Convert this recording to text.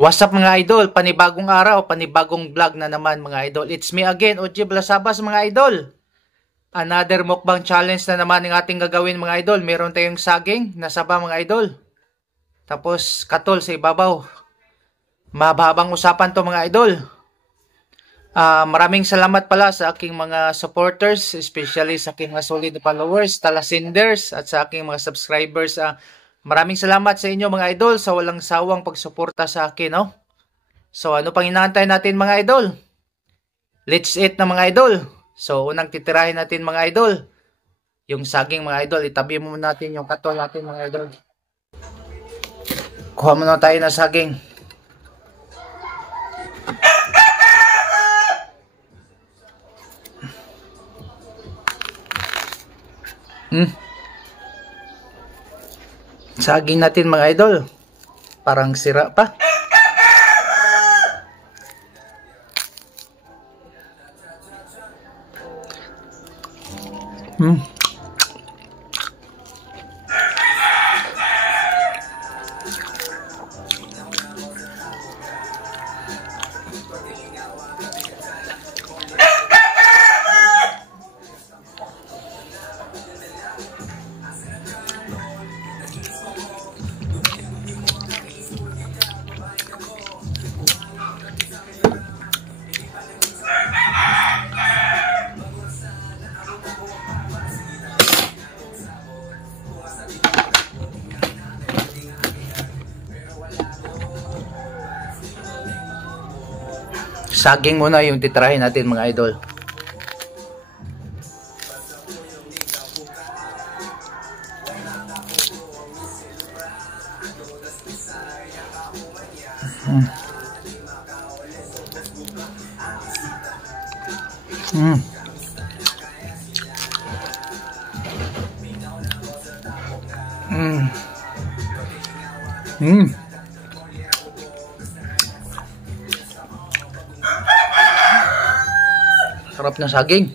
What's up mga idol? Panibagong araw, panibagong vlog na naman mga idol. It's me again, Oji Blasabas mga idol. Another mukbang challenge na naman ang ating gagawin mga idol. Meron tayong saging na saba mga idol. Tapos katol sa ibabaw. Mahabang usapan to mga idol. Maraming salamat pala sa aking mga supporters, especially sa aking mga solid followers, talasinders at sa aking mga subscribers. Maraming salamat sa inyo mga idol sa walang sawang pagsuporta sa akin, no? So ano pang inaantay natin mga idol? Let's eat na mga idol. So unang titirahin natin mga idol, yung saging mga idol. Itabi muna natin yung katol natin mga idol. Kuha muna tayo na saging. Saging natin mga idol. Parang sira pa. Saging muna yung titirahin natin mga idol. Sarap na saging.